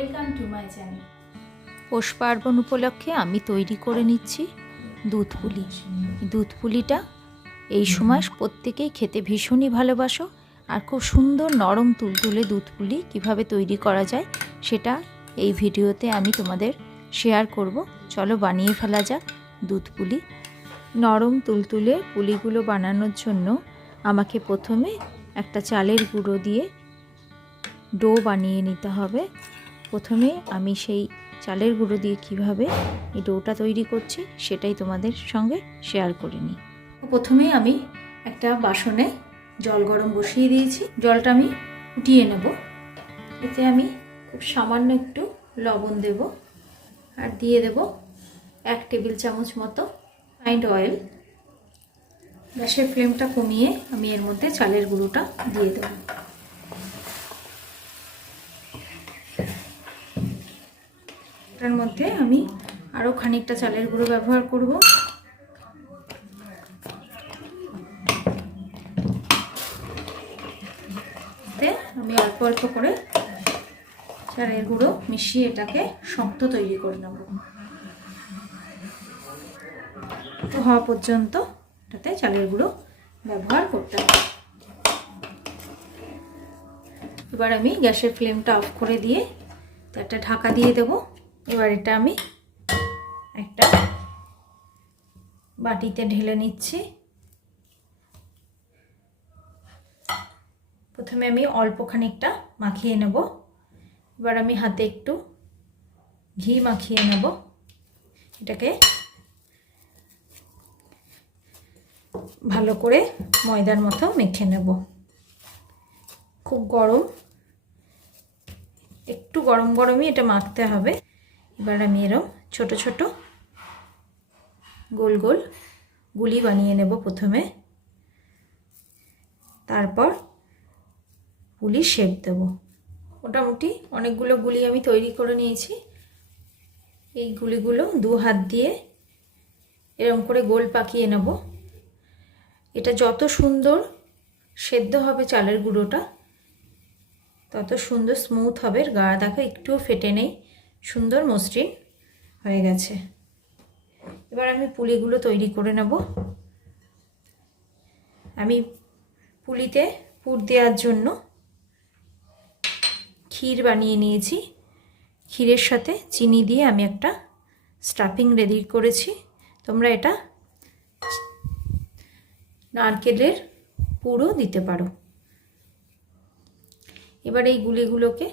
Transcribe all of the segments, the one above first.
Welcome to my channel. Poush Parbon উপলক্ষে আমি তৈরি করে নিচ্ছি দুধ পুলি। দুধ পুলিটা এই সময় প্রত্যেকেই খেতে ভীষণই ভালোবাসো, আর খুব সুন্দর নরম তুলতুলে দুধ পুলি কীভাবে তৈরি করা যায় সেটা এই ভিডিওতে আমি তোমাদের শেয়ার করব। চলো বানিয়ে ফেলা যাক দুধ পুলি। নরম তুলতুলে পুলিগুলো বানানোর জন্য আমাকে প্রথমে একটা চালের গুঁড়ো দিয়ে ডো বানিয়ে নিতে হবে। প্রথমে আমি সেই চালের গুঁড়ো দিয়ে কিভাবে এই ডোটা তৈরি করছি সেটাই তোমাদের সঙ্গে শেয়ার করে নিই। প্রথমে আমি একটা বাসনে জল গরম বসিয়ে দিয়েছি। জলটা আমি ফুটিয়ে নেব। এতে আমি খুব সামান্য একটু লবণ দেব আর দিয়ে দেব 1 টেবিল চামচ মতো রিফাইন্ড অয়েল। গ্যাসের ফ্লেমটা কমিয়ে আমি এর মধ্যে চালের গুঁড়োটা দিয়ে দেব। এটার মধ্যে আমি আরও খানিকটা চালের গুঁড়ো ব্যবহার করব। আমি অল্প অল্প করে চালের গুঁড়ো মিশিয়ে এটাকে শক্ত তৈরি করে নেব। তো হওয়া পর্যন্ত এটাতে চালের গুঁড়ো ব্যবহার করতে হবে। এবার আমি গ্যাসের ফ্লেমটা অফ করে দিয়ে একটা ঢাকা দিয়ে দেব। এবার এটা আমি একটা বাটিতে ঢেলে নিচ্ছি। প্রথমে আমি অল্প খানিকটা মাখিয়ে নেব। এবার আমি হাতে একটু ঘি মাখিয়ে নেব। এটাকে ভালো করে ময়দার মতো মেখে নেব। খুব গরম, একটু গরম গরমই এটা মাখতে হবে। এবার আমি এরকম ছোট ছোট গোল গোল গুলি বানিয়ে নেব প্রথমে, তারপর পুলি শেপ দেব। মোটামুটি অনেকগুলো গুলি আমি তৈরি করে নিয়েছি। এই গুলিগুলো 2 হাত দিয়ে এরকম করে গোল পাকিয়ে নেব। এটা যত সুন্দর সেদ্ধ হবে চালের গুঁড়োটা তত সুন্দর স্মুথ হবে। গায়ে দেখো একটুও ফেটে নেই, সুন্দর মসৃণ হয়ে গেছে। এবার আমি পুলিগুলো তৈরি করে নেব। আমি পুলিতে পুর দেওয়ার জন্য ক্ষীর বানিয়ে নিয়েছি। ক্ষীরের সাথে চিনি দিয়ে আমি একটা স্টাফিং রেডি করেছি। তোমরা এটা নারকেলের পুরও দিতে পারো। এবার এই গুলিগুলোকে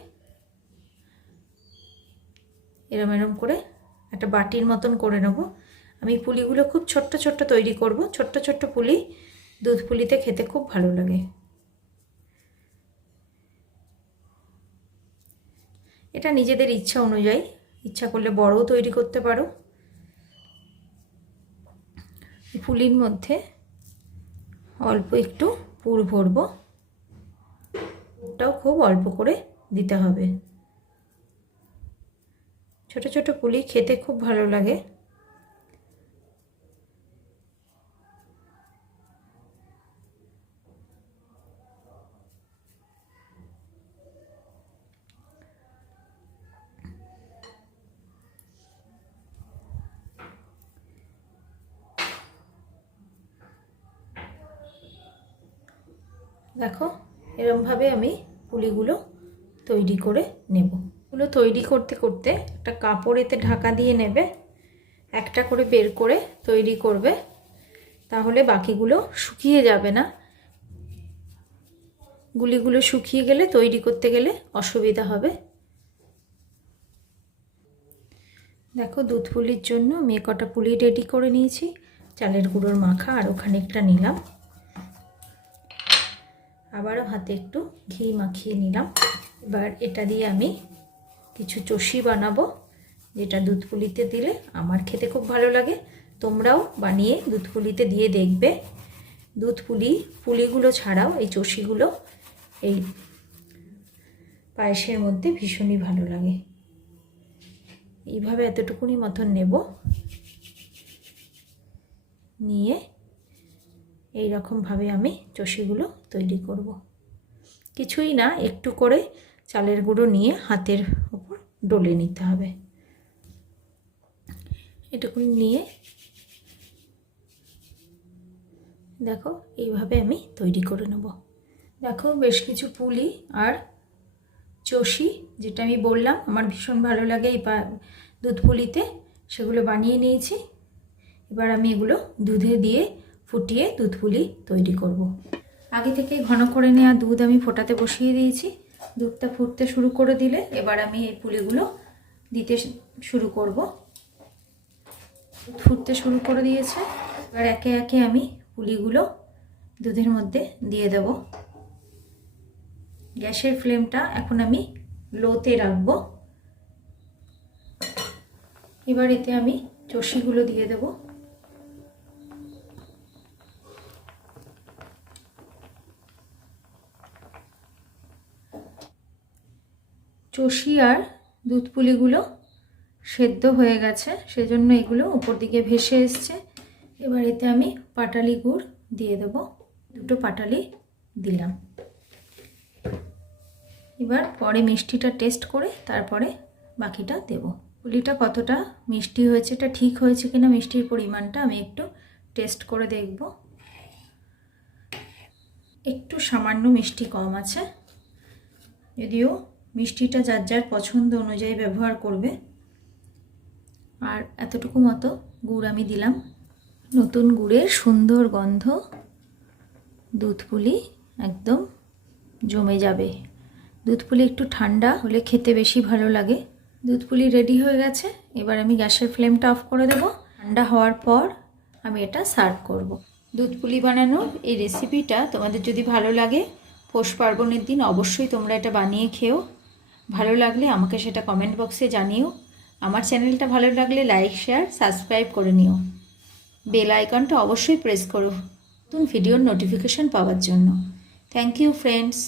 এরম এরম করে একটা বাটির মতন করে নেব। আমি পুলিগুলো খুব ছোট্ট ছোট্ট তৈরি করব। ছোট্ট ছোট্ট পুলি দুধ পুলিতে খেতে খুব ভালো লাগে। এটা নিজেদের ইচ্ছা অনুযায়ী, ইচ্ছা করলে বড়ও তৈরি করতে পারো। পুলির মধ্যে অল্প একটু পুর ভরবো। পুরটাও খুব অল্প করে দিতে হবে। ছোট ছোট পুলি খেতে খুব ভালো লাগে। দেখো এরমভাবে আমি পুলিগুলো তৈরি করে নেব। এগুলো তৈরি করতে করতে একটা কাপড়েতে ঢাকা দিয়ে নেবে। একটা করে বের করে তৈরি করবে, তাহলে বাকিগুলো শুকিয়ে যাবে না। গুলিগুলো শুকিয়ে গেলে তৈরি করতে গেলে অসুবিধা হবে। দেখো দুধ পুলির জন্য আমি কটা পুলি রেডি করে নিয়েছি। চালের গুঁড়োর মাখা আরও খানিকটা নিলাম। আবারও হাতে একটু ঘি মাখিয়ে নিলাম। এবার এটা দিয়ে আমি কিছু চষি বানাবো, যেটা দুধ পুলিতে দিলে আমার খেতে খুব ভালো লাগে। তোমরাও বানিয়ে দুধ পুলিতে দিয়ে দেখবে। দুধ পুলিগুলো ছাড়াও এই চষিগুলো এই পায়েসের মধ্যে ভীষণই ভালো লাগে। এইভাবে এতটুকুনি মতন নেব, নিয়ে এই রকমভাবে আমি চষিগুলো তৈরি করব। কিছুই না, একটু করে চালের গুঁড়ো নিয়ে হাতের উপর ডলে নিতে হবে। এটুকু নিয়ে দেখো এইভাবে আমি তৈরি করে নেব। দেখো বেশ কিছু পুলি আর চষি, যেটা আমি বললাম আমার ভীষণ ভালো লাগে এই দুধ পুলিতে, সেগুলো বানিয়ে নিয়েছি। এবার আমি এগুলো দুধে দিয়ে ফুটিয়ে দুধ পুলি তৈরি করব। আগে থেকে ঘন করে নেওয়া দুধ আমি ফোটাতে বসিয়ে দিয়েছি। দুধটা ফুটতে শুরু করে দিলে এবার আমি এই পুলিগুলো দিতে শুরু করব। ফুটতে শুরু করে দিয়েছে, এবার একে একে আমি পুলিগুলো দুধের মধ্যে দিয়ে দেব। গ্যাসের ফ্লেমটা এখন আমি লোতে রাখবো। এবার এতে আমি চষিগুলো দিয়ে দেব। চষি আর দুধ পুলিগুলো সেদ্ধ হয়ে গেছে, সেজন্য এগুলো উপর দিকে ভেসে এসছে। এবার এতে আমি পাটালি গুড় দিয়ে দেব, 2টো পাটালি দিলাম। এবার পরে মিষ্টিটা টেস্ট করে তারপরে বাকিটা দেব। পুলিটা কতটা মিষ্টি হয়েছে, এটা ঠিক হয়েছে কিনা মিষ্টির পরিমাণটা আমি একটু টেস্ট করে দেখব। একটু সামান্য মিষ্টি কম আছে, যদিও মিষ্টিটা যার যার পছন্দ অনুযায়ী ব্যবহার করবে। আর এতটুকু মতো গুড় আমি দিলাম। নতুন গুড়ের সুন্দর গন্ধ, দুধ পুলি একদম জমে যাবে। দুধ পুলি একটু ঠান্ডা হলে খেতে বেশি ভালো লাগে। দুধ পুলি রেডি হয়ে গেছে, এবার আমি গ্যাসের ফ্লেমটা অফ করে দেব। ঠান্ডা হওয়ার পর আমি এটা সার্ভ করব। দুধ পুলি বানানোর এই রেসিপিটা তোমাদের যদি ভালো লাগে, পৌষ পার্বণের দিন অবশ্যই তোমরা এটা বানিয়ে খেও। ভালো লাগলে আমাকে সেটা কমেন্ট বক্সে জানিও। আমার চ্যানেলটা ভালো লাগলে লাইক, শেয়ার, সাবস্ক্রাইব করে নিও। বেল আইকনটা অবশ্যই প্রেস করো নতুন ভিডিওর নোটিফিকেশন পাওয়ার জন্য। Thank you friends.